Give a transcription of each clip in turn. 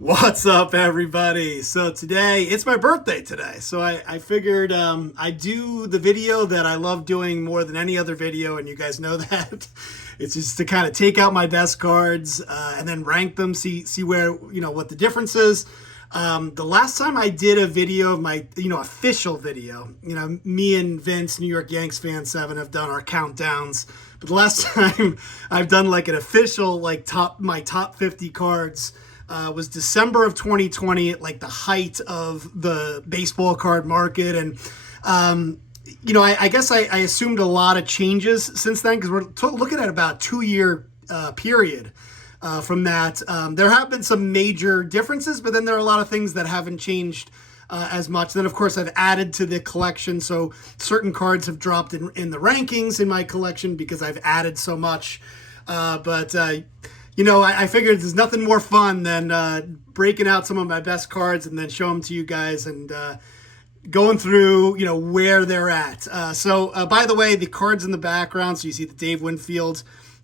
What's up, everybody? So today, it's my birthday today. So I figured I'd do the video that I love doing more than any other video, and you guys know that. It's just to kind of take out my best cards and then rank them, see where, what the difference is. The last time I did a video of my, official video, me and Vince, New York Yanks fan 7, have done our countdowns. But the last time I've done like an official, like my top 50 cards, was December of 2020 at like the height of the baseball card market. And, I guess I assumed a lot of changes since then because we're looking at about a 2 year period from that. There have been some major differences, but then there are a lot of things that haven't changed as much. Then, of course, I've added to the collection. So certain cards have dropped in the rankings in my collection because I've added so much. I figured there's nothing more fun than breaking out some of my best cards and then show them to you guys and going through, where they're at. By the way, the cards in the background, so you see the Dave Winfield,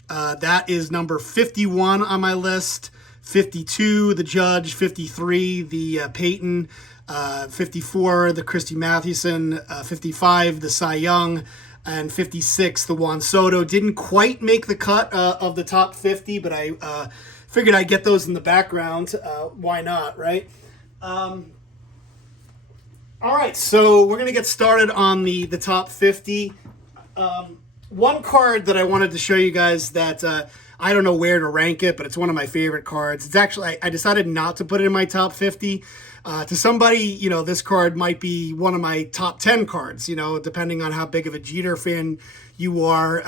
that is number 51 on my list, 52, the Judge, 53, the Peyton, 54, the Christy Mathewson, 55, the Cy Young, and 56, the Juan Soto. Didn't quite make the cut of the top 50, but I figured I'd get those in the background. Why not, right? All right, so we're going to get started on the top 50. One card that I wanted to show you guys that I don't know where to rank it, but it's one of my favorite cards. It's actually, I decided not to put it in my top 50. To somebody, this card might be one of my top 10 cards, depending on how big of a Jeter fan you are.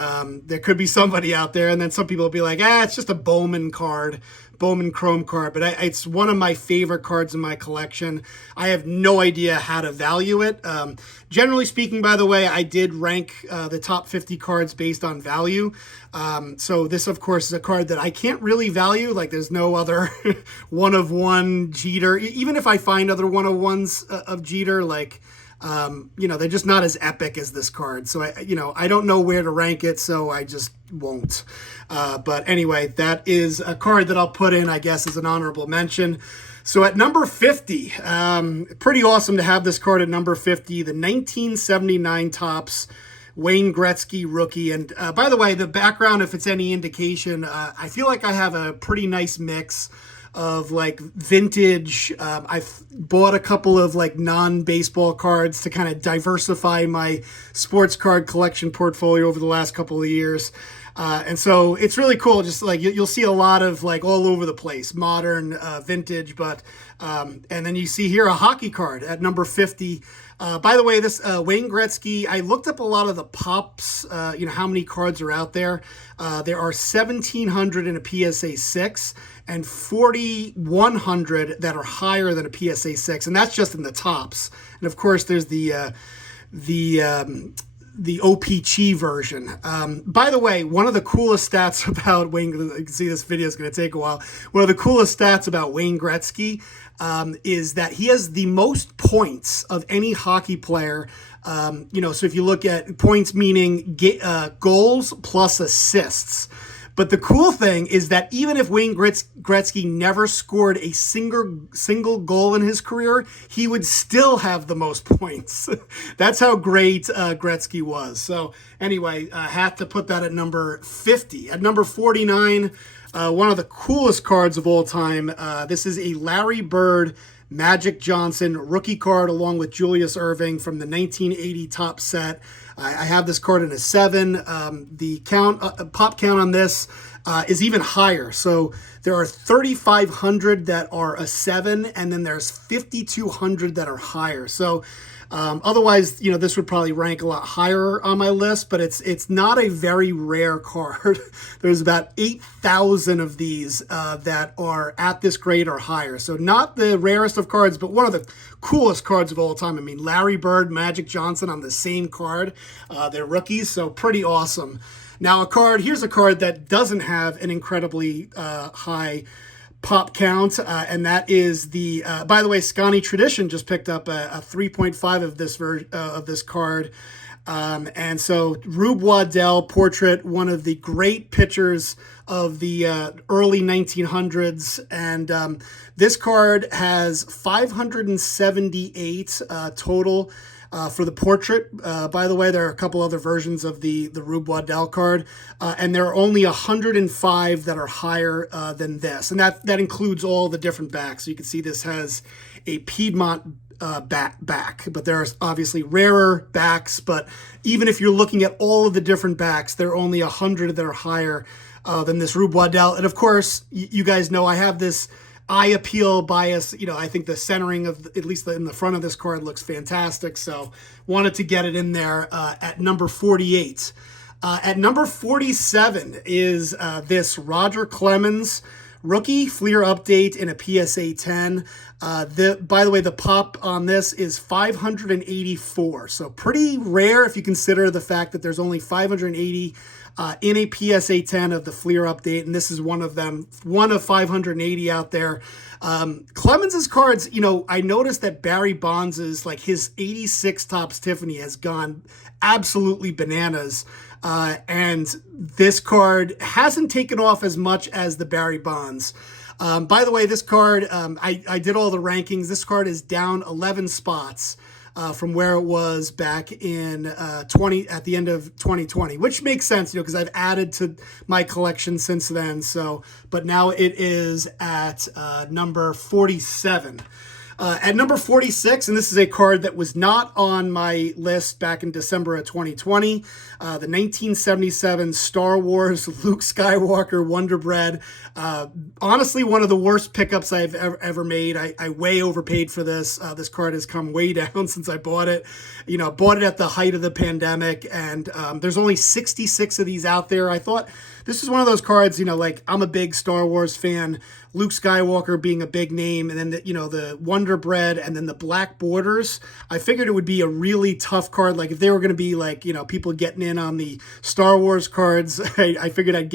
There could be somebody out there, and then some people will be like, it's just a Bowman card, Bowman Chrome card. But it's one of my favorite cards in my collection. I have no idea how to value it. Generally speaking, by the way, I did rank the top 50 cards based on value. So this, of course, is a card that I can't really value. Like, there's no other one-of-one Jeter. Even if I find other one-of-ones of Jeter, like, they're just not as epic as this card. So, I don't know where to rank it, so I just won't. But anyway, that is a card that I'll put in, I guess, as an honorable mention. So at number 50, pretty awesome to have this card at number 50, the 1979 Topps Wayne Gretzky rookie. And by the way, the background, if it's any indication, I feel like I have a pretty nice mix of like vintage. I've bought a couple of like non-baseball cards to kind of diversify my sports card collection portfolio over the last couple of years. And so it's really cool. Just like you'll see a lot of like all over the place, modern, vintage, but and then you see here a hockey card at number 50. By the way, this Wayne Gretzky, I looked up a lot of the pops, how many cards are out there. There are 1,700 in a PSA 6 and 4,100 that are higher than a PSA 6. And that's just in the tops. And of course, there's the OPC version. By the way, one of the coolest stats about Wayne, you can see this video is going to take a while. One of the coolest stats about Wayne Gretzky is that he has the most points of any hockey player. So if you look at points, meaning goals plus assists. But the cool thing is that even if Wayne Gretzky never scored a single goal in his career, he would still have the most points. That's how great Gretzky was. So anyway, I had to put that at number 50. At number 49, one of the coolest cards of all time. This is a Larry Bird Magic Johnson rookie card along with Julius Erving from the 1980 Topps set. I have this card in a 7. The pop count on this is even higher. So there are 3,500 that are a 7, and then there's 5,200 that are higher. So otherwise, this would probably rank a lot higher on my list, but it's not a very rare card. There's about 8,000 of these that are at this grade or higher. So not the rarest of cards, but one of the coolest cards of all time. I mean, Larry Bird, Magic Johnson on the same card. They're rookies, so pretty awesome. Now here's a card that doesn't have an incredibly high pop count, and that is the, by the way, Scotty Tradition just picked up a 3.5 of this card. And so Rube Waddell portrait, one of the great pitchers of the early 1900s. And this card has 578 total for the portrait. By the way, there are a couple other versions of the Rube Waddell card, and there are only 105 that are higher than this. And that includes all the different backs. So you can see this has a Piedmont back, but there's obviously rarer backs. But even if you're looking at all of the different backs, there are only 100 that are higher than this Rube Waddell. And of course, you guys know I have this eye appeal bias. You know, I think the centering of, at least in the front of this card, looks fantastic. So wanted to get it in there at number 48. At number 47 is this Roger Clemens rookie Fleer update in a PSA 10. By the way, the pop on this is 584. So pretty rare if you consider the fact that there's only 580 in a PSA 10 of the Fleer update, and this is one of them, one of 580 out there. Clemens's cards, you know, I noticed that Barry Bonds's, like his 86 Topps Tiffany has gone absolutely bananas. And this card hasn't taken off as much as the Barry Bonds. By the way, this card, I did all the rankings. This card is down 11 spots from where it was back in at the end of 2020, which makes sense, you know, because I've added to my collection since then. So, but now it is at number 47. At number 46, and this is a card that was not on my list back in December of 2020, the 1977 Star Wars Luke Skywalker Wonder Bread. Honestly, one of the worst pickups I've ever made. I way overpaid for this. This card has come way down since I bought it. You know, bought it at the height of the pandemic, and there's only 66 of these out there. I thought this is one of those cards, you know, like I'm a big Star Wars fan, Luke Skywalker being a big name, and then the Wonder Bread and then the black borders. I figured it would be a really tough card. Like if they were going to be like, you know, people getting in on the Star Wars cards, I figured I'd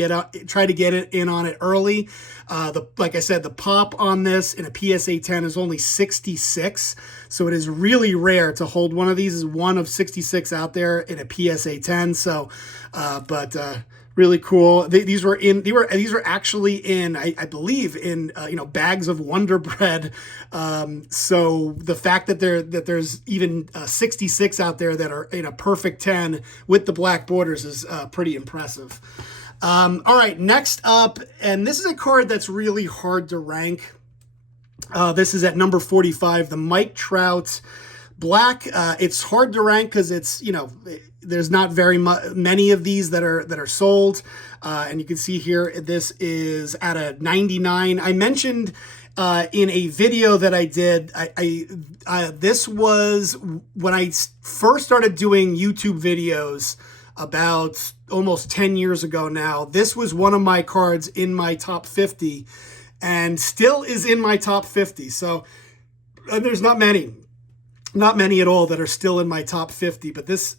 try to get it in on it early. Like I said, the pop on this in a PSA 10 is only 66. So it is really rare to hold one of these. Is one of 66 out there in a PSA 10. So, really cool. These were actually in, I believe, in bags of Wonder Bread. So the fact that there's even 66 out there that are in a perfect 10 with the black borders is pretty impressive. All right, next up, and this is a card that's really hard to rank. This is at number 45, the Mike Trout Black. It's hard to rank because it's, there's not very many of these that are sold. And you can see here, this is at a 99. I mentioned in a video that I did, this was when I first started doing YouTube videos about almost 10 years ago now. This was one of my cards in my top 50 and still is in my top 50. So there's not many at all that are still in my top 50, but this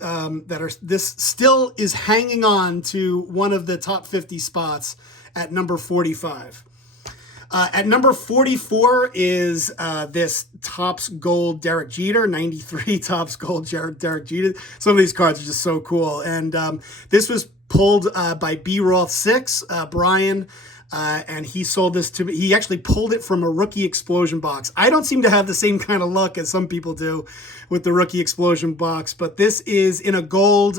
still is hanging on to one of the top 50 spots at number 45. At number 44 is this Topps Gold Derek Jeter, 93 Topps Gold Derek Jeter. Some of these cards are just so cool. And this was pulled by B. Roth 6, Brian, and he sold this to me. He actually pulled it from a Rookie Explosion box. I don't seem to have the same kind of luck as some people do with the Rookie Explosion box, but this is in a gold.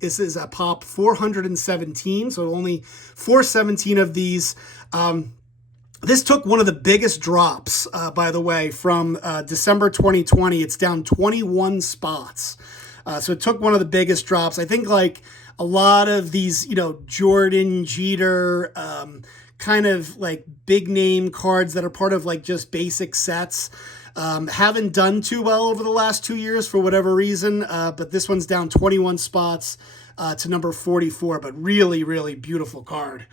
This is a pop 417, so only 417 of these. This took one of the biggest drops, by the way, from December 2020. It's down 21 spots. So it took one of the biggest drops. I think like a lot of these, Jordan, Jeter, kind of like big name cards that are part of like just basic sets, haven't done too well over the last 2 years for whatever reason. But this one's down 21 spots to number 44, but really, really beautiful card.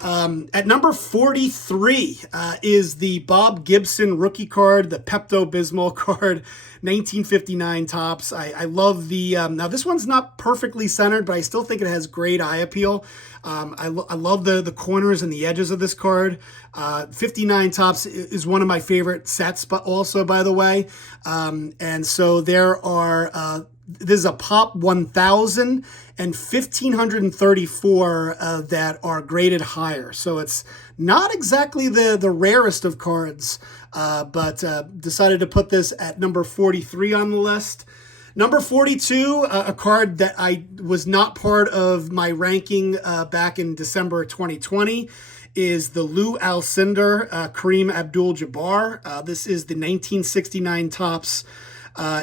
At number 43 is the Bob Gibson rookie card, the Pepto-Bismol card, 1959 Topps. I love the, now this one's not perfectly centered, but I still think it has great eye appeal. I love the corners and the edges of this card. 59 Topps is one of my favorite sets, but also, by the way. And so there are this is a Pop 1000 and 1534 that are graded higher. So it's not exactly the rarest of cards, but decided to put this at number 43 on the list. Number 42, a card that I was not part of my ranking back in December 2020, is the Lou Alcindor Kareem Abdul-Jabbar. This is the 1969 Topps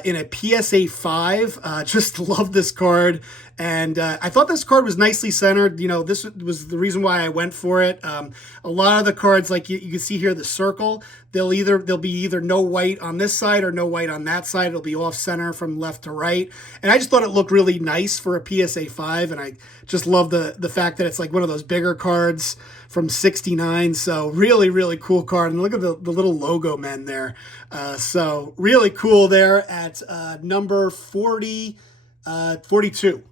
in a PSA 5. Just love this card. And I thought this card was nicely centered. You know, this was the reason why I went for it. A lot of the cards, like you can see here, the circle, there'll be either no white on this side or no white on that side. It'll be off center from left to right. And I just thought it looked really nice for a PSA 5. And I just love the fact that it's like one of those bigger cards from 69. So really, really cool card. And look at the little logo men there. So really cool there at number 42.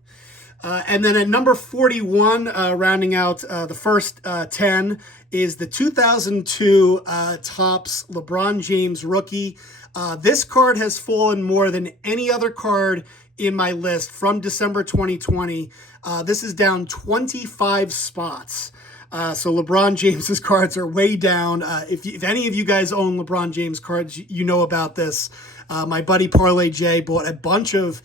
And then at number 41, rounding out the first 10, is the 2002 Topps LeBron James rookie. This card has fallen more than any other card in my list from December 2020. This is down 25 spots. So LeBron James's cards are way down. If any of you guys own LeBron James cards, you know about this. My buddy Parlay J bought a bunch of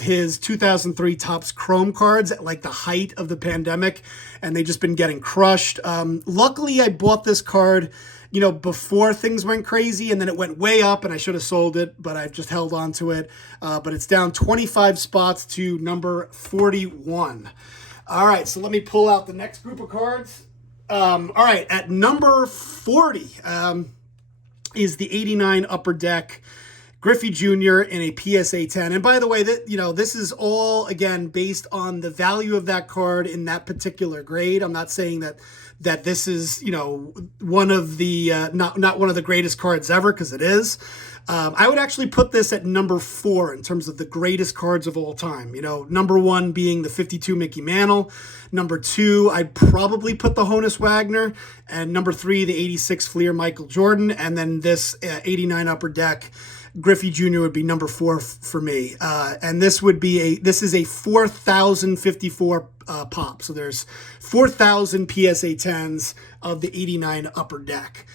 his 2003 Topps Chrome cards at like the height of the pandemic, and they've just been getting crushed. Luckily, I bought this card, you know, before things went crazy, and then it went way up, and I should have sold it, but I've just held on to it. But it's down 25 spots to number 41. All right, so let me pull out the next group of cards. All right, at number 40 is the 89 Upper Deck Griffey Jr. in a PSA 10. And by the way, this is all, again, based on the value of that card in that particular grade. I'm not saying that this is, one of the, not one of the greatest cards ever, because it is. I would actually put this at number 4 in terms of the greatest cards of all time. Number 1 being the 52 Mickey Mantle. Number 2, I'd probably put the Honus Wagner. And number 3, the 86 Fleer Michael Jordan. And then this 89 Upper Deck Griffey Jr. would be number 4 for me. And this is a 4,054 pop. So there's 4,000 PSA 10s of the 89 Upper Deck.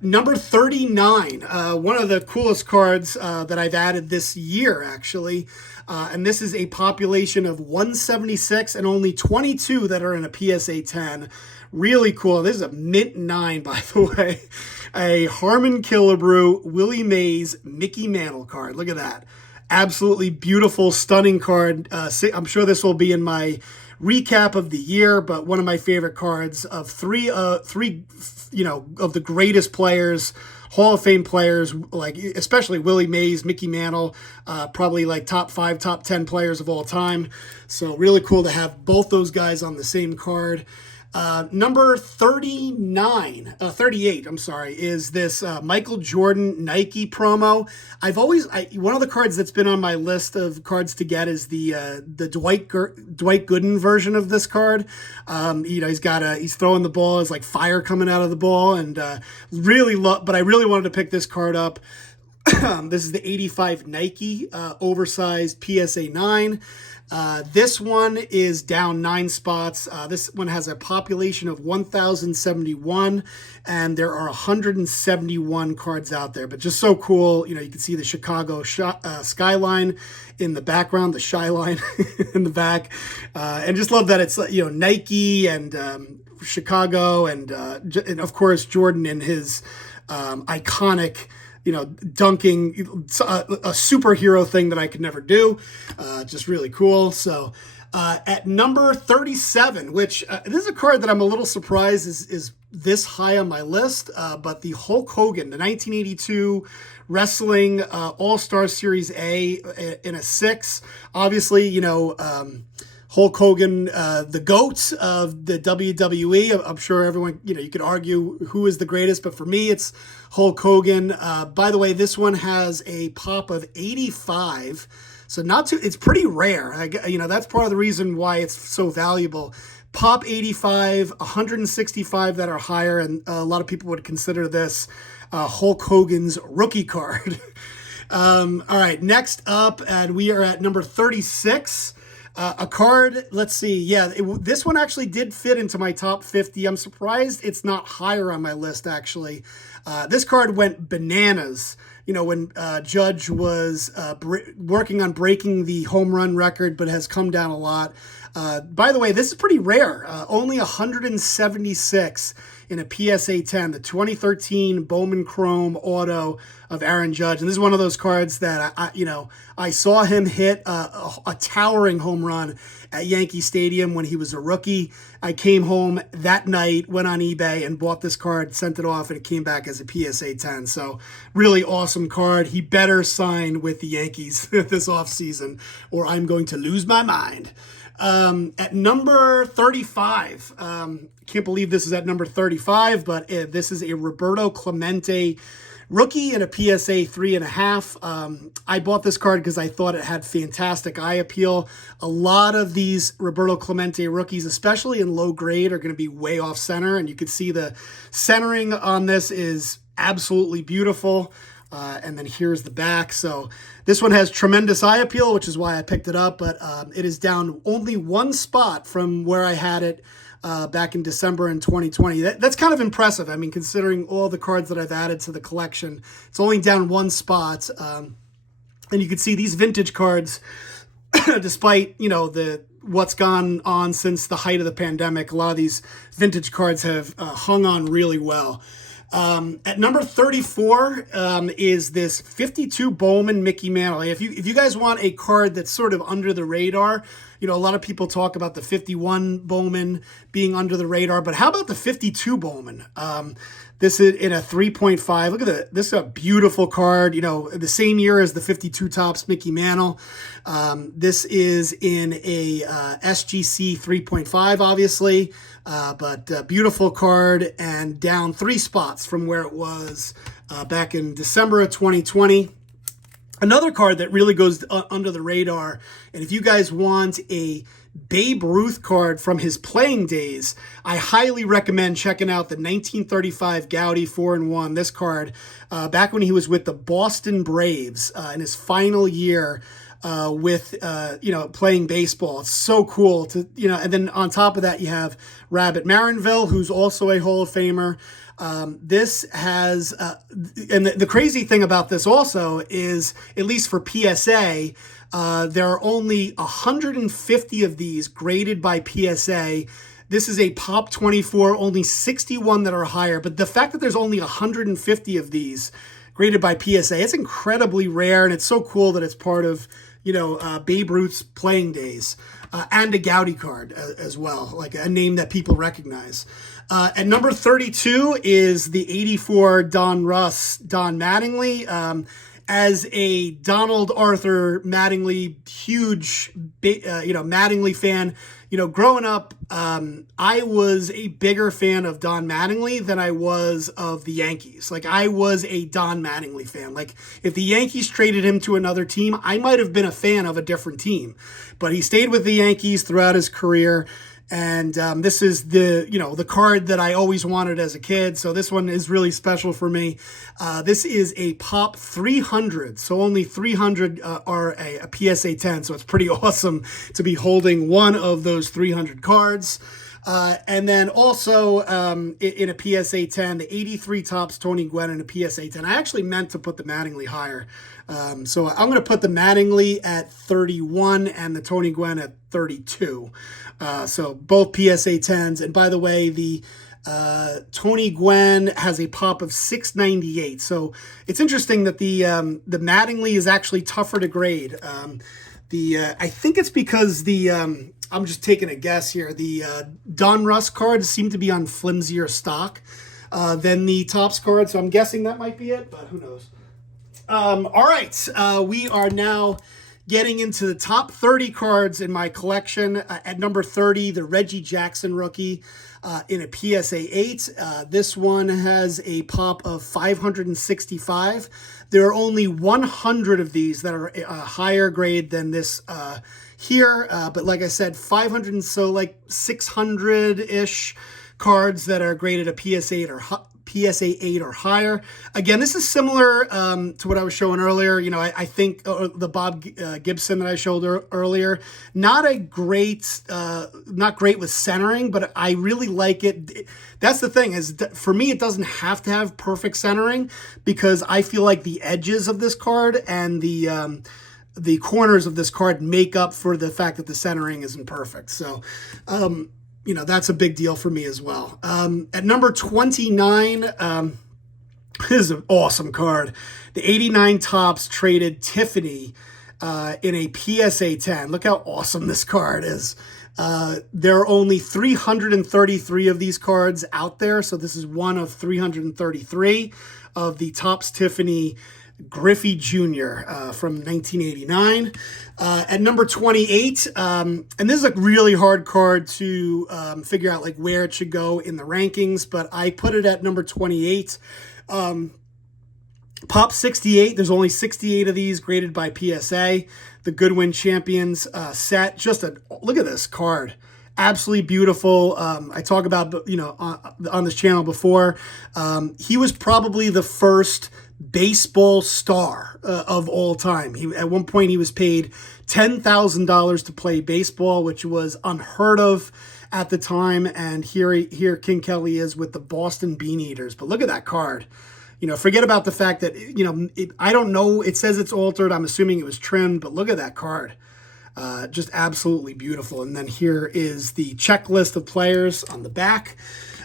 Number 39, one of the coolest cards that I've added this year, actually. And this is a population of 176 and only 22 that are in a PSA 10. Really cool. This is a mint 9, by the way. A Harmon Killebrew Willie Mays Mickey Mantle card. Look at that. Absolutely beautiful, stunning card. I'm sure this will be in my recap of the year, but one of my favorite cards of three of the greatest players, Hall of Fame players, like especially Willie Mays, Mickey Mantle, probably like top 5, top 10 players of all time. So really cool to have both those guys on the same card. Number 38, is this Michael Jordan Nike promo. One of the cards that's been on my list of cards to get is the Dwight Gooden version of this card. He's throwing the ball, it's like fire coming out of the ball, and but I really wanted to pick this card up. This is the 85 Nike oversized PSA 9. This one is down 9 spots. This one has a population of 1,071, and there are 171 cards out there. But just so cool, you can see the Chicago skyline in the background, the Shy Line in the back, and just love that it's Nike and Chicago and of course Jordan in his iconic, dunking, a superhero thing that I could never do. Just really cool. So at number 37, which this is a card that I'm a little surprised is this high on my list, but the Hulk Hogan, the 1982 Wrestling All-Star Series A in a 6. Obviously, Hulk Hogan, the GOAT of the WWE. I'm sure everyone, you could argue who is the greatest, but for me, it's Hulk Hogan. By the way, this one has a pop of 85, so it's pretty rare. That's part of the reason why it's so valuable. Pop 85, 165 that are higher, and a lot of people would consider this Hulk Hogan's rookie card. All right, next up, and we are at number 36. A card, let's see. Yeah, this one actually did fit into my top 50. I'm surprised it's not higher on my list, actually. This card went bananas. You know, when Judge was working on breaking the home run record, but has come down a lot. By the way, this is pretty rare. Only 176 in a PSA 10, the 2013 Bowman Chrome Auto of Aaron Judge. And this is one of those cards that, I saw him hit a towering home run at Yankee Stadium when he was a rookie. I came home that night, went on eBay and bought this card, sent it off, and it came back as a PSA 10. So really awesome card. He better sign with the Yankees this offseason, or I'm going to lose my mind. At number 35, can't believe this is at number 35, but this is a Roberto Clemente rookie in a PSA 3.5. I bought this card because I thought it had fantastic eye appeal. A lot of these Roberto Clemente rookies, especially in low grade, are going to be way off center, and you can see the centering on this is absolutely beautiful. And then here's the back. So this one has tremendous eye appeal, which is why I picked it up, but it is down only one spot from where I had it back in December in 2020. That's kind of impressive. I mean, considering all the cards that I've added to the collection, it's only down one spot. And you can see these vintage cards, despite, what's gone on since the height of the pandemic, a lot of these vintage cards have hung on really well. At number 34 is this 52 Bowman Mickey Mantle. If you guys want a card that's sort of under the radar, a lot of people talk about the 51 Bowman being under the radar, but how about the 52 Bowman? This is in a 3.5. Look at this is a beautiful card. The same year as the 52 Topps Mickey Mantle. This is in a SGC 3.5, obviously, but beautiful card and down 3 spots from where it was back in December of 2020. Another card that really goes under the radar, and if you guys want a Babe Ruth card from his playing days, I highly recommend checking out the 1935 Goudey 4-in-1. This card, back when he was with the Boston Braves in his final year with playing baseball. It's so cool to, and then on top of that, you have Rabbit Marinville, who's also a Hall of Famer. This has, and the crazy thing about this also is, at least for PSA, there are only 150 of these graded by PSA. This is a Pop 24, only 61 that are higher. But the fact that there's only 150 of these graded by PSA, it's incredibly rare, and it's so cool that it's part of, Babe Ruth's playing days, and a Goudey card as well, like a name that people recognize. At number 32 is the 84 Don Mattingly. As a Donald Arthur Mattingly, huge, Mattingly fan, growing up, I was a bigger fan of Don Mattingly than I was of the Yankees. Like, I was a Don Mattingly fan. Like, if the Yankees traded him to another team, I might have been a fan of a different team. But he stayed with the Yankees throughout his career. And this is the card that I always wanted as a kid. So this one is really special for me. This is a Pop 300. So only 300 are a PSA 10. So it's pretty awesome to be holding one of those 300 cards. And then also in a PSA 10, the 83 Topps Tony Gwynn in a PSA 10. I actually meant to put the Mattingly higher. So I'm going to put the Mattingly at 31 and the Tony Gwynn at 32. So both PSA 10s. And by the way, the Tony Gwynn has a Pop of 698. So it's interesting that the Mattingly is actually tougher to grade. I think it's because I'm just taking a guess here. The Donruss cards seem to be on flimsier stock than the Topps cards. So I'm guessing that might be it, but who knows? All right, we are now getting into the top 30 cards in my collection. At number 30, the Reggie Jackson rookie in a PSA 8. This one has a Pop of 565. There are only 100 of these that are a higher grade than this here. But like I said, 500, so like 600-ish cards that are graded a PSA 8 or PSA 8 or higher. Again, this is similar to what I was showing earlier. You know, I think the Bob Gibson that I showed earlier, not great with centering, but I really like it. That's the thing, is for me, it doesn't have to have perfect centering, because I feel like the edges of this card and the corners of this card make up for the fact that the centering isn't perfect. So, you know, that's a big deal for me as well. At number 29, this is an awesome card. The 89 Topps traded Tiffany in a PSA 10. Look how awesome this card is. There are only 333 of these cards out there, so this is one of 333 of the Topps Tiffany Griffey Jr. From 1989. At number 28, and this is a really hard card to figure out like where it should go in the rankings, but I put it at number 28. Pop 68, there's only 68 of these graded by PSA. The Goodwin Champions set. Look at this card. Absolutely beautiful. I talk about, you know, on this channel before. He was probably the first baseball star of all time. At one point he was paid $10,000 to play baseball, which was unheard of at the time. And here King Kelly is with the Boston Beaneaters. But look at that card. You know, forget about the fact that, you know, I don't know. It says it's altered. I'm assuming it was trimmed, but look at that card. Just absolutely beautiful. And then here is the checklist of players on the back.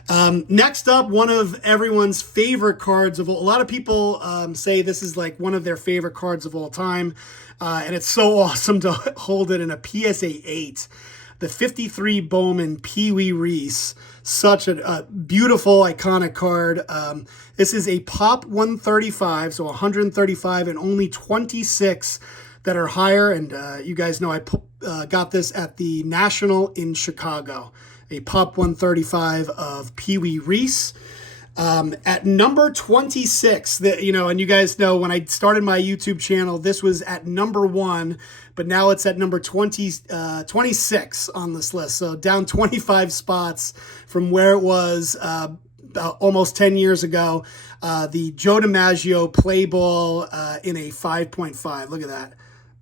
Next up, one of everyone's favorite cards of all. A lot of people say this is like one of their favorite cards of all time. And it's so awesome to hold it in a PSA 8. The 53 Bowman Pee Wee Reese. Such a beautiful, iconic card. This is a Pop 135, so 135 and only 26 that are higher. And you guys know I got this at the National in Chicago. A Pop 135 of Pee Wee Reese. At number 26, you know, and you guys know when I started my YouTube channel, this was at number 1, but now it's at number 26 on this list. So down 25 spots from where it was about almost 10 years ago. The Joe DiMaggio play ball in a 5.5. Look at that.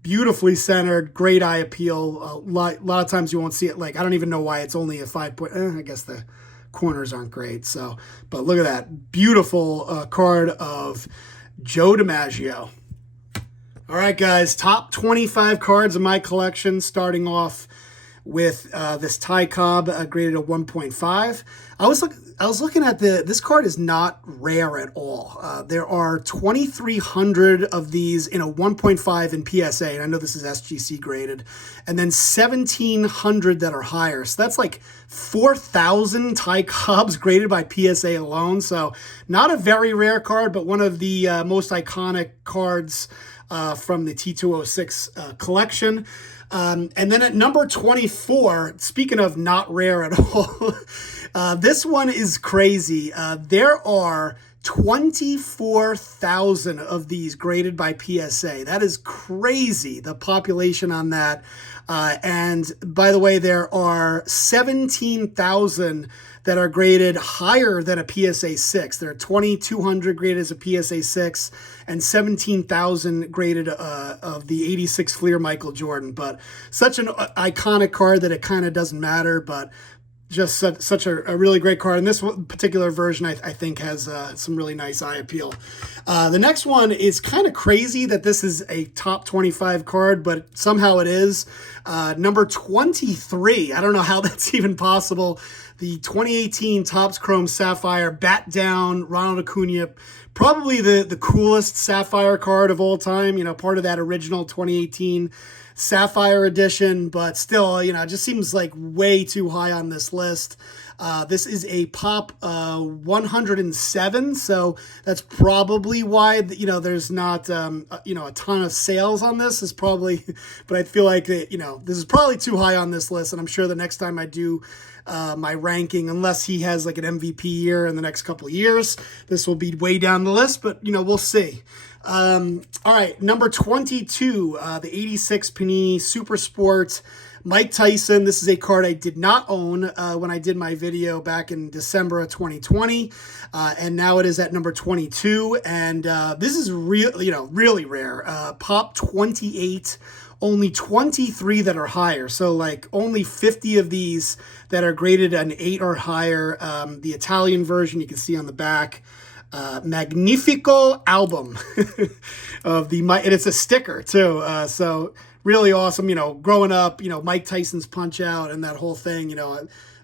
Beautifully centered, great eye appeal. A lot of times you won't see it. Like, I don't even know why it's only a 5. I guess the corners aren't great. So, but look at that beautiful card of Joe DiMaggio. All right, guys, top 25 cards in my collection, starting off with this Ty Cobb graded a 1.5. I was looking at this card is not rare at all. There are 2,300 of these in a 1.5 in PSA, and I know this is SGC graded, and then 1,700 that are higher. So that's like 4,000 Ty Cobbs graded by PSA alone. So not a very rare card, but one of the most iconic cards from the T206 collection. And then at number 24, speaking of not rare at all, this one is crazy. There are 24,000 of these graded by PSA. That is crazy, the population on that. And by the way, there are 17,000 that are graded higher than a PSA 6. There are 2,200 graded as a PSA 6 and 17,000 graded of the 86 Fleer Michael Jordan. But such an iconic card that it kind of doesn't matter, but just such a really great card. And this particular version, I think, has some really nice eye appeal. The next one is kind of crazy that this is a top 25 card, but somehow it is. Number 23, I don't know how that's even possible. The 2018 Topps Chrome Sapphire Bat Down Ronald Acuna, probably the coolest Sapphire card of all time, you know, part of that original 2018 Sapphire edition, but still, you know, it just seems like way too high on this list. This is a Pop 107, so that's probably why, you know, there's not, you know, a ton of sales on this is probably, but I feel like, you know, this is probably too high on this list, and I'm sure the next time I do my ranking, unless he has like an MVP year in the next couple of years, this will be way down the list, but, you know, we'll see. All right, number 22, the 86 Panini Super Sport Mike Tyson, this is a card I did not own when I did my video back in December of 2020, and now it is at number 22, and this is really rare. Pop 28, only 23 that are higher, so like only 50 of these that are graded an 8 or higher. The Italian version you can see on the back. Magnifico album of the Mike, and it's a sticker too. So really awesome. Growing up, Mike Tyson's Punch Out and that whole thing.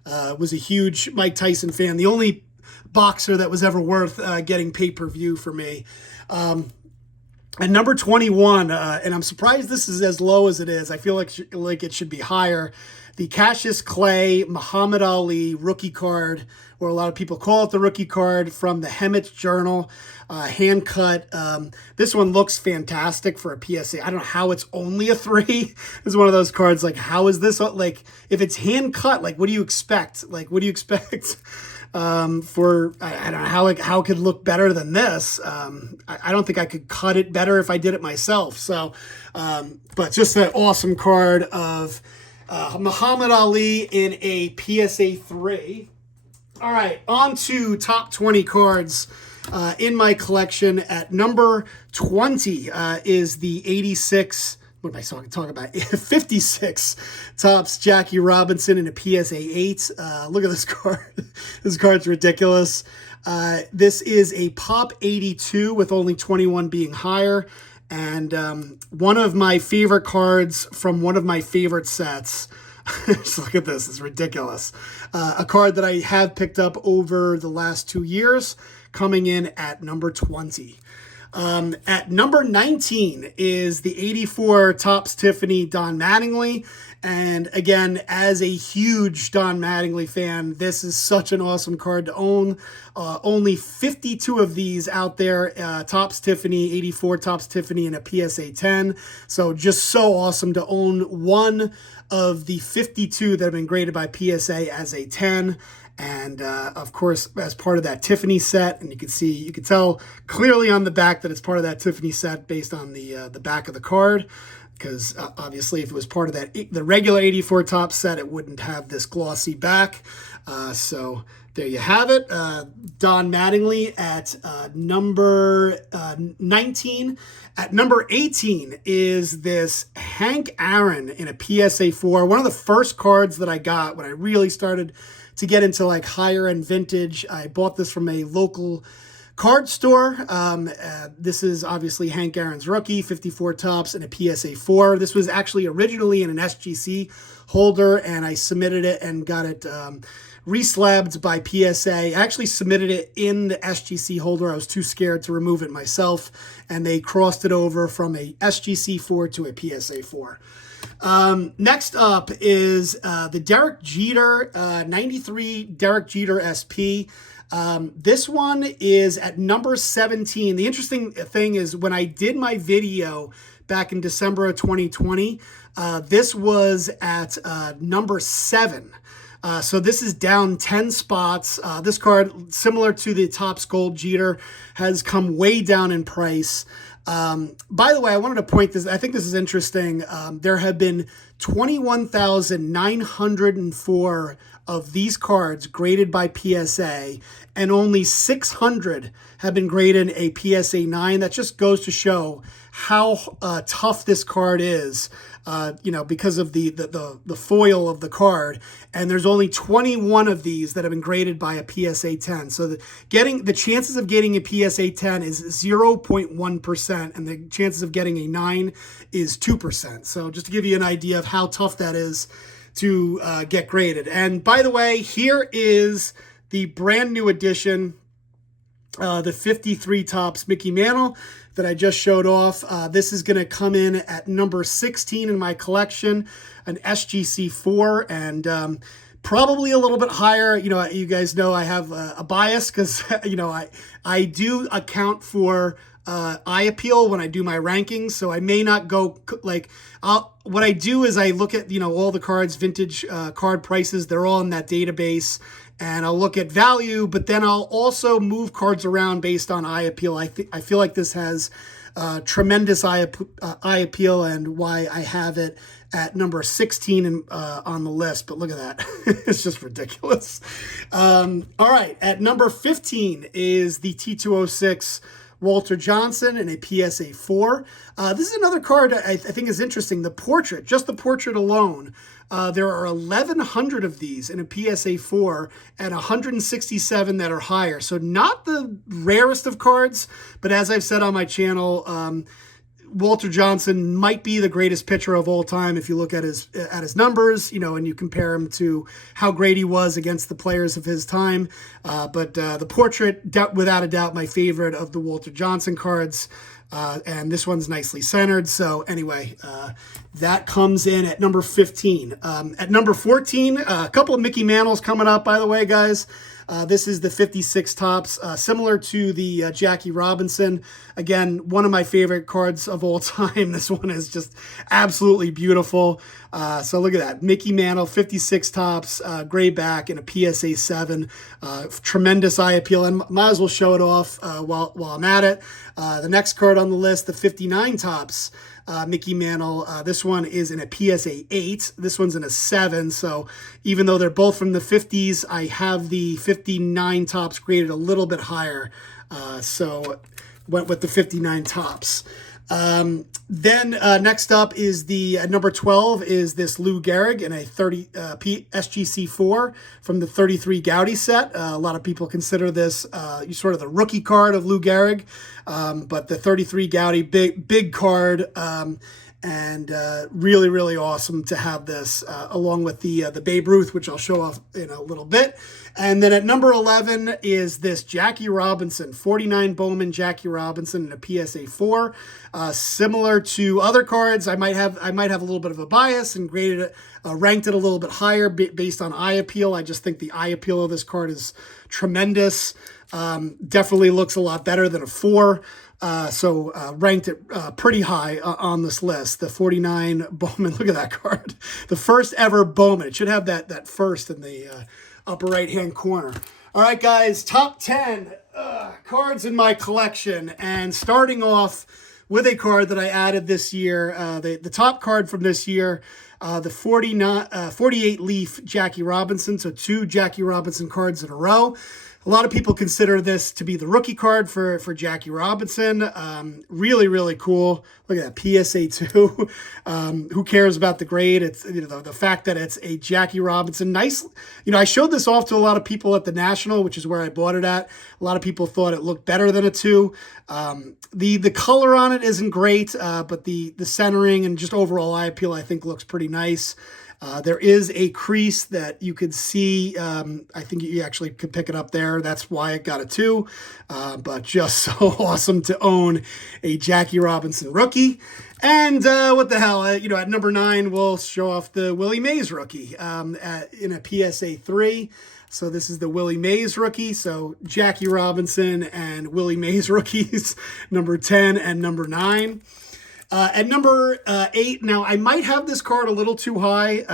Was a huge Mike Tyson fan. The only boxer that was ever worth getting pay-per-view for me. At number 21, and I'm surprised this is as low as it is. I feel like it should be higher. The Cassius Clay Muhammad Ali rookie card, or a lot of people call it the rookie card, from the Hemet Journal, hand cut. This one looks fantastic for a PSA. I don't know how it's only a 3. It's one of those cards like, how is this, like, if it's hand cut, like, what do you expect? Like, what do you expect? I don't know how it could look better than this. I don't think I could cut it better if I did it myself. So, but just an awesome card of Muhammad Ali in a PSA 3. All right, on to top 20 cards in my collection. At number 20 is the 86, what am I talking about? 56 Topps Jackie Robinson in a PSA 8. Look at this card. This card's ridiculous. This is a Pop 82 with only 21 being higher. And one of my favorite cards from one of my favorite sets. Just look at this. It's ridiculous. A card that I have picked up over the last 2 years, coming in at number 20. At number 19 is the 84 Topps Tiffany Don Mattingly. And again, as a huge Don Mattingly fan, this is such an awesome card to own. Only 52 of these out there. Topps Tiffany, 84 Topps Tiffany in a PSA 10. So just so awesome to own one of the 52 that have been graded by PSA as a 10. And of course, as part of that Tiffany set, and you can tell clearly on the back that it's part of that Tiffany set based on the back of the card, because obviously if it was part of the regular 84 Topps set, it wouldn't have this glossy back. So there you have it. Don Mattingly at number 19. At number 18 is this Hank Aaron in a PSA 4. One of the first cards that I got when I really started to get into like higher end vintage. I bought this from a local card store. This is obviously Hank Aaron's rookie, 54 Topps in a PSA 4. This was actually originally in an SGC holder, and I submitted it and got it reslabbed by PSA. I actually submitted it in the SGC holder. I was too scared to remove it myself, and they crossed it over from a SGC 4 to a PSA 4. Next up is the Derek Jeter 93 Derek Jeter SP. This one is at number 17. The interesting thing is when I did my video back in December of 2020, this was at number 7. So this is down 10 spots. This card, similar to the Topps Gold Jeter, has come way down in price. By the way, I wanted to point this. I think this is interesting. There have been 21,904 of these cards graded by PSA, and only 600 have been graded a PSA 9. That just goes to show how tough this card is, because of the foil of the card. And there's only 21 of these that have been graded by a PSA 10. So the chances of getting a PSA 10 is 0.1%, and the chances of getting a 9 is 2%. So just to give you an idea of how tough that is to get graded. And by the way, here is the brand new edition, the 53 Topps Mickey Mantle that I just showed off. This is going to come in at number 16 in my collection, an SGC 4, and probably a little bit higher. You guys know I have a bias because, I do account for eye appeal when I do my rankings, so I may not go what I do is I look at all the cards, vintage card prices. They're all in that database, and I'll look at value, but then I'll also move cards around based on eye appeal. I feel like this has tremendous eye appeal, and why I have it at number 16 on the list. But look at that. It's just ridiculous. All right, at number 15 is the T206 Walter Johnson in a PSA 4. This is another card I think is interesting. The portrait, just the portrait alone, there are 1,100 of these in a PSA 4 and 167 that are higher. So not the rarest of cards, but as I've said on my channel, Walter Johnson might be the greatest pitcher of all time if you look at his numbers, and you compare him to how great he was against the players of his time. But the portrait, without a doubt, my favorite of the Walter Johnson cards. And this one's nicely centered. So anyway, that comes in at number 15. At number 14, a couple of Mickey Mantles coming up, by the way, guys. This is the 56 Topps, similar to the Jackie Robinson. Again, one of my favorite cards of all time. This one is just absolutely beautiful. So look at that. Mickey Mantle, 56 Topps, gray back, and a PSA 7. Tremendous eye appeal, and might as well show it off while I'm at it. The next card on the list, the 59 Topps. Mickey Mantle. This one is in a PSA 8. This one's in a 7. So even though they're both from the 50s, I have the 59 Topps graded a little bit higher. So went with the 59 Topps. Then next up is the number 12 is this Lou Gehrig in a 30 SGC4 from the 33 Gaudy set. A lot of people consider this sort of the rookie card of Lou Gehrig, but the 33 Gaudy, big card, and really, really awesome to have this along with the Babe Ruth, which I'll show off in a little bit. And then at number 11 is this Jackie Robinson, 49 Bowman Jackie Robinson in a PSA 4. Similar to other cards, I might have a little bit of a bias and graded it, ranked it a little bit higher based on eye appeal. I just think the eye appeal of this card is tremendous. Definitely looks a lot better than a 4. So ranked it pretty high on this list. The 49 Bowman, look at that card. The first ever Bowman. It should have that first in the upper right-hand corner. All right, guys, top 10 cards in my collection. And starting off with a card that I added this year, the top card from this year, the 48 Leaf Jackie Robinson. So 2 Jackie Robinson cards in a row. A lot of people consider this to be the rookie card for Jackie Robinson. Really, really cool. Look at that, PSA 2. Who cares about the grade? It's the fact that it's a Jackie Robinson. Nice. I showed this off to a lot of people at the National, which is where I bought it at. A lot of people thought it looked better than a 2. The color on it isn't great, but the centering and just overall eye appeal, I think, looks pretty nice. There is a crease that you could see. I think you actually could pick it up there. That's why it got a 2. But just so awesome to own a Jackie Robinson rookie. And what the hell? At number 9, we'll show off the Willie Mays rookie in a PSA 3. So this is the Willie Mays rookie. So Jackie Robinson and Willie Mays rookies, number 10 and number 9. At number 8, now I might have this card a little too high.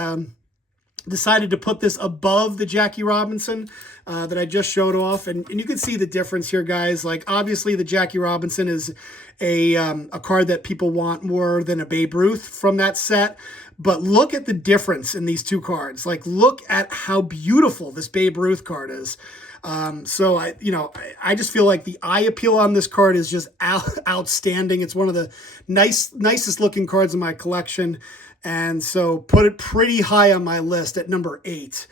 Decided to put this above the Jackie Robinson that I just showed off. And you can see the difference here, guys. Like, obviously, the Jackie Robinson is a card that people want more than a Babe Ruth from that set. But look at the difference in these two cards. Like, look at how beautiful this Babe Ruth card is. So I just feel like the eye appeal on this card is just outstanding. It's one of the nicest looking cards in my collection. And so put it pretty high on my list at number 8.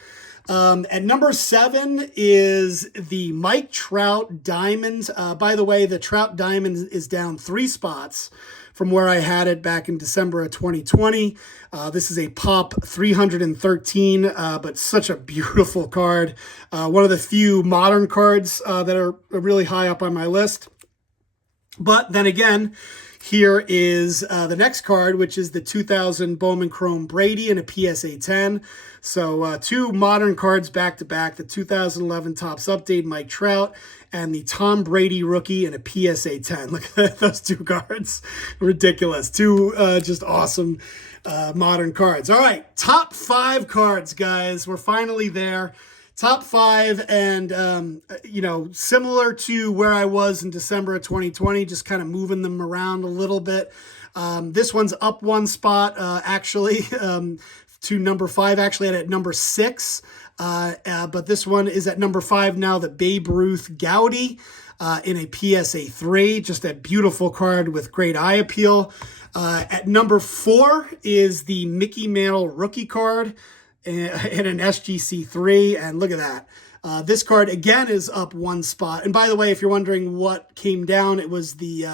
At number 7 is the Mike Trout Diamond. By the way, the Trout Diamond is down 3 spots from where I had it back in December of 2020. This is a Pop 313, but such a beautiful card. One of the few modern cards that are really high up on my list. But then again, here is the next card, which is the 2000 Bowman Chrome Brady in a PSA 10. So 2 modern cards back-to-back, the 2011 Topps Update Mike Trout and the Tom Brady rookie in a PSA 10. Look at those 2 cards. Ridiculous. 2 just awesome modern cards. All right, top 5 cards, guys. We're finally there. top 5, and you know, similar to where I was in December of 2020, just kind of moving them around a little bit. This one's up one spot, actually, to number 5, actually at number 6. But this one is at number 5 now, the Babe Ruth Goudey in a PSA 3. Just a beautiful card with great eye appeal. At number 4 is the Mickey Mantle rookie card in an SGC 3. And look at that. This card, again, is up one spot. And by the way, if you're wondering what came down, it was the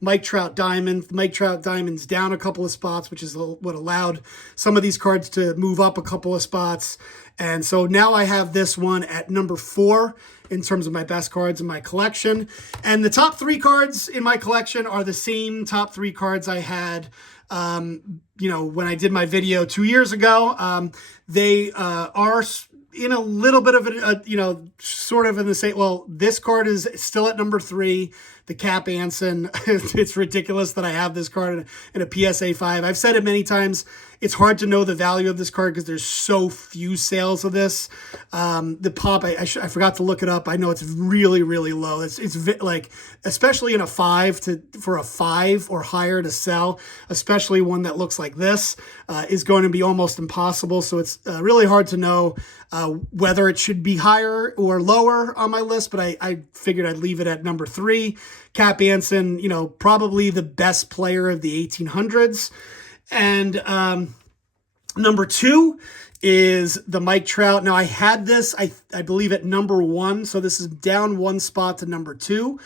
Mike Trout Diamond. Mike Trout Diamond's down a couple of spots, which is what allowed some of these cards to move up a couple of spots. And so now I have this one at number 4 in terms of my best cards in my collection. And the top 3 cards in my collection are the same top 3 cards I had you know, when I did my video 2 years ago. They are in a little bit of a, you know, sort of in the same, well, this card is still at number 3, the Cap Anson. It's ridiculous that I have this card in a PSA 5. I've said it many times. It's hard to know the value of this card because there's so few sales of this. The pop, I forgot to look it up. I know it's really, really low. It's like, especially in a 5 for a 5 or higher to sell, especially one that looks like this, is going to be almost impossible. So it's really hard to know whether it should be higher or lower on my list, but I figured I'd leave it at number 3. Cap Anson, you know, probably the best player of the 1800s. And number 2 is the Mike Trout. Now, I had this, I believe, at number 1, so this is down one spot to number 2.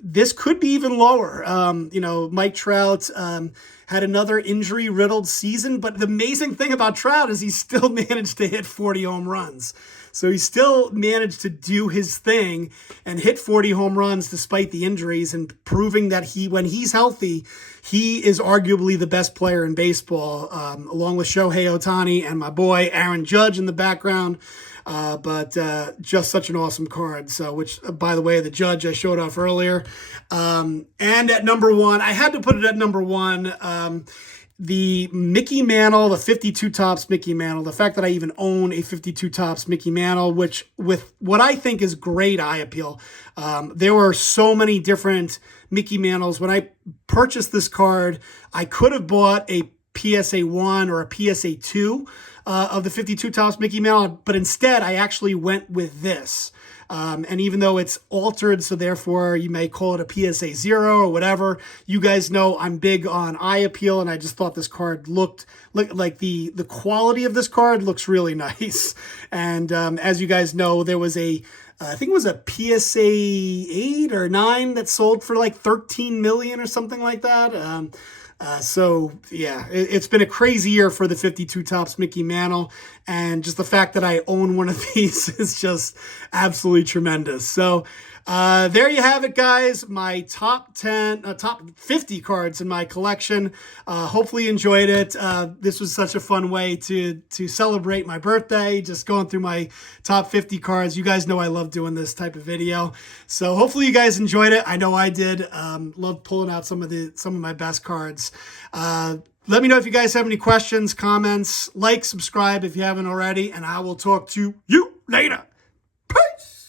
This could be even lower. You know, Mike Trout had another injury-riddled season, but the amazing thing about Trout is he still managed to hit 40 home runs. So he still managed to do his thing and hit 40 home runs despite the injuries, and proving that when he's healthy, he is arguably the best player in baseball, along with Shohei Ohtani and my boy Aaron Judge in the background. But just such an awesome card. So, which, by the way, the Judge I showed off earlier. And at number 1, I had to put it at number 1. The Mickey Mantle, the 52 Topps Mickey Mantle, the fact that I even own a 52 Topps Mickey Mantle, which with what I think is great eye appeal. There were so many different Mickey Mantles. When I purchased this card, I could have bought a PSA 1 or a PSA 2 of the 52 Topps Mickey Mantle, but instead I actually went with this. And even though it's altered, so therefore you may call it a PSA 0 or whatever, you guys know I'm big on eye appeal, and I just thought this card looked like the quality of this card looks really nice. And as you guys know, there was I think it was a PSA 8 or 9 that sold for like 13 million or something like that. So yeah, it's been a crazy year for the 52 Topps Mickey Mantle, and just the fact that I own one of these is just absolutely tremendous. So there you have it, guys. My top 50 cards in my collection. Hopefully you enjoyed it. This was such a fun way to celebrate my birthday, just going through my top 50 cards. You guys know I love doing this type of video. So hopefully you guys enjoyed it. I know I did. Love pulling out some of my best cards. Let me know if you guys have any questions, comments, subscribe if you haven't already, and I will talk to you later. Peace.